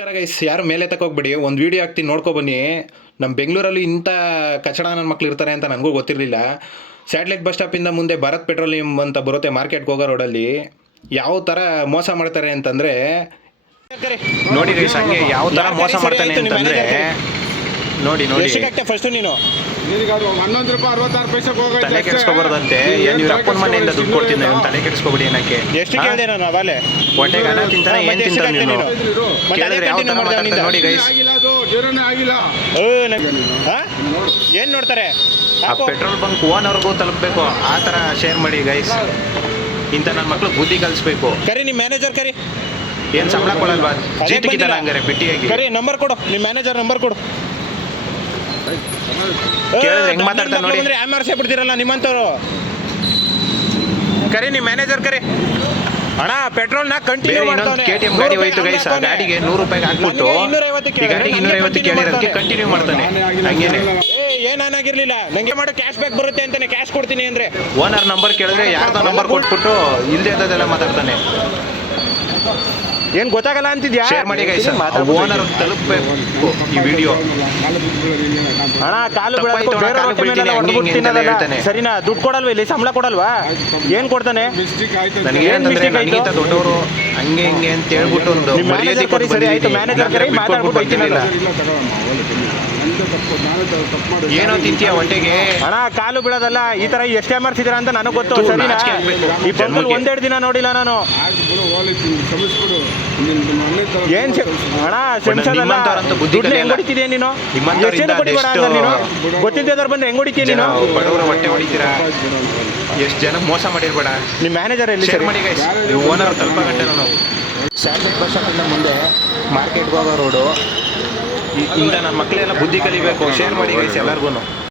ನಮಸ್ಕಾರ ಗೈಸ್, ಯಾರು ಮೇಲೆ ತಗೋಗ್ಬಿಡಿ. ಒಂದು ವಿಡಿಯೋ ಹಾಕ್ತೀನಿ, ನೋಡ್ಕೊ ಬನ್ನಿ. ನಮ್ಮ ಬೆಂಗಳೂರಲ್ಲಿ ಇಂಥ ಕಚಡ ನನ್ನ ಮಕ್ಳು ಇರ್ತಾರೆ ಅಂತ ನನಗೂ ಗೊತ್ತಿರಲಿಲ್ಲ. ಸ್ಯಾಟಲೈಟ್ ಬಸ್ ಸ್ಟಾಪಿಂದ ಮುಂದೆ ಭಾರತ್ ಪೆಟ್ರೋಲಿಯಂ ಅಂತ ಬರುತ್ತೆ, ಮಾರ್ಕೆಟ್ಗೆ ಹೋಗೋ ರೋಡಲ್ಲಿ. ಯಾವ ಥರ ಮೋಸ ಮಾಡ್ತಾರೆ ಅಂತಂದರೆ ನೋಡಿ ಗೈಸ್, ಹಂಗೆ ಯಾವ ಥರ ಮೋಸ ಮಾಡ್ತಾನೆ ಅಂತಂದರೆ ನೋಡಿ ನೋಡಿ. ಫಸ್ಟ್ ನೀನು ತಲೆ ಕೆಡಿಸ್ಕೊಬಾರ್ದಂತೆ. ಏನು ಇವ್ರ ಅಪ್ಪನ ಮನೆಯಿಂದ ದುಡ್ಡು ಕೊಡ್ತೀನಿ, ತಲೆ ಕೆಡಿಸ್ಕೊಬಿಡಿ ಏನಕ್ಕೆ. ಎಷ್ಟು ಕೇಳಿದೆ ನಾನು ಅವಾಲೆ ಹೊಟ್ಟೆಗೆ ಅನ್ನ ತಿಂತಾನೆ, ಏನು ತಿಂತಾನೆ ನೀನು ಕೇಳಿದ್ರೆ ಯಾವ ಥರ ಮಾತಾಡ್ತಾರೆ ನೋಡಿ ಗೈಸ್. ಏನು ನೋಡ್ತಾರೆ, ಆ ಪೆಟ್ರೋಲ್ ಬಂಕ್ ಓನರ್ಗೂ ತಲುಪಬೇಕು, ಆ ಥರ ಶೇರ್ ಮಾಡಿ ಗೈಸ್. ಇಂಥ ನನ್ನ ಮಕ್ಳು ಬುದ್ಧಿ ಕಲಿಸ್ಬೇಕು. ಕರಿ ನಿಮ್ಮ ಮ್ಯಾನೇಜರ್ ಕರಿ. ಏನು ಸಂಬಳ ಕೊಡಲ್ವಾ? ಜೀತಕ್ಕಿದ್ದಾನೆ ಹಂಗಾರೆ ಬಿಟ್ಟಿಯಾಗಿ. ಕರಿ, ನಂಬರ್ ಕೊಡು, ನಿಮ್ಮ ಮ್ಯಾನೇಜರ್ ನಂಬರ್ ಕೊಡು. ಕೇಳಿದ್ರೆ ಹೆಂಗ್ ಮಾತಾಡ್ತಾರೆ ನೋಡಿ. ಅಂದ್ರೆ ಆಮರ್ಸೆ ಬಿಡ್ತಿರಲ್ಲ ನಿಮ್ಮಂತವ್ರು. ಕರಿ ನಿಮ್ಮ ಮ್ಯಾನೇಜರ್ ಕರಿ. ಅಣ್ಣ ಪೆಟ್ರೋಲ್ನ ಕಂಟಿನ್ಯೂ ಮಾಡ್ತಾನೆ. KTM ಗಾಡಿ ಹೋಯ್ತು ಗೈಸ್, ಆ ಗಾಡಿಗೆ 100 ರೂಪಾಯಿಗೆ ಹಾಕ್ಬಿಟ್ಟು ಈ ಗಾಡಿಗೆ 250 ಕೇಳಿರೋದಕ್ಕೆ ಕಂಟಿನ್ಯೂ ಮಾಡ್ತಾನೆ. ಹಂಗೇನೆ ಏನಾಗಿರ್ಲಿಲ್ಲ, ನಂಗೆ ಮಾಡೋ ಕ್ಯಾಶ್ ಬ್ಯಾಕ್ ಬರುತ್ತೆ ಅಂತಾನೆ, ಕ್ಯಾಶ್ ಕೊಡ್ತೀನಿ ಅಂದ್ರೆ. ಓನರ್ ನಂಬರ್ ಕೇಳಿದ್ರೆ ಯಾರ್ದೋ ನಂಬರ್ ಕೊಟ್ಬಿಟ್ಟು ಇಲ್ದೇ ಇದ್ದದೆಲ್ಲ ಮಾತಾಡ್ತಾನೆ. ಏನ್ ಗೊತ್ತಾಗಲ್ಲ ಅಂತಿದ್ಯಾ? ಶೇರ್ ಮಾಡಿ ಗೈಸ್, ಓನರ್ ತಲುಪಬೇಕು ಈ ವಿಡಿಯೋ. ಅಣ್ಣ ಕಾಲು ಬೀಳ್ತಾನೆ, ಸರಿನಾ? ದುಡ್ಡು ಕೊಡಲ್ವಾ ಇಲ್ಲಿ? ಸಂಬಳ ಕೊಡಲ್ವಾ? ಏನ್ ಕೊಡ್ತಾನೆ? ನನಗೇನಂತಂದ್ರೆ ನನಗಿಂತ ದೊಡ್ಡವರು ಹಂಗೆ ಹಿಂಗೆ ಅಂತ ಹೇಳ್ಬಿಟ್ಟು ಒಂದು ಮರ್ಯಾದೆ ಕೊಟ್ಟು ಬಂದಿದ್ದೀನಿ. ಏನೋ ತಿಂತೀಯ ಹೊಟ್ಟೆಗೆ? ಅಣ್ಣ ಕಾಲು ಬೀಳೋದಲ್ಲ, ಈ ತರ ಎಷ್ಟು ಎಮರ್ಸಿದ್ದೀರಾ ಅಂತ ನನಗೆ ಗೊತ್ತು, ಸರಿನಾ? ಈ ಬಂದು ಒಂದೆರಡು ದಿನ ನೋಡಿಲ್ಲ ನಾನು. ಏನ್ ಅಣ್ಣ ಸೆನ್ಸಲ್ಲ, ದುಡ್ಡು ಹೆಂಗ್ ಹೊಡಿತೀಯ ನೀನು? ಎಷ್ಟು ಕೊಟ್ಟಿಬೇಡ ಅಂತ ನೀನು ಗೊತ್ತಿದ್ದವ್ರು ಬಂದ್ರೆ ಹೆಂಗ್ ಹೊಡಿತೀಯ ನೀನು? ಬಡವರ ಹೊಟ್ಟೆ ಹೊಡಿತೀರಾ? ಎಷ್ಟು ಜನ ಮೋಸ ಮಾಡಿರ್ಬೇಡ. ನಿಮ್ಮ ಮ್ಯಾನೇಜರ್ ಎಲ್ಲಿ? ಶೇರ್ ಮಾಡಿ ಗೈಸ್, ಓನರ್ ತಲುಪ ಗಂಟೆ ನಾನು ಸ್ಯಾಟಲೈಟ್ ಬಸ್ ಸ್ಟಾಪಿಂದ ಮುಂದೆ ಮಾರ್ಕೆಟ್ಗೆ ಹೋಗೋ ರೋಡು. ಇಂಥ ನನ್ನ ಮಕ್ಕಳೆಲ್ಲ ಬುದ್ಧಿ ಕಲಿಬೇಕು. ಶೇರ್ ಮಾಡಿ ಗೈಸ್ ಎಲ್ಲರಿಗೂ.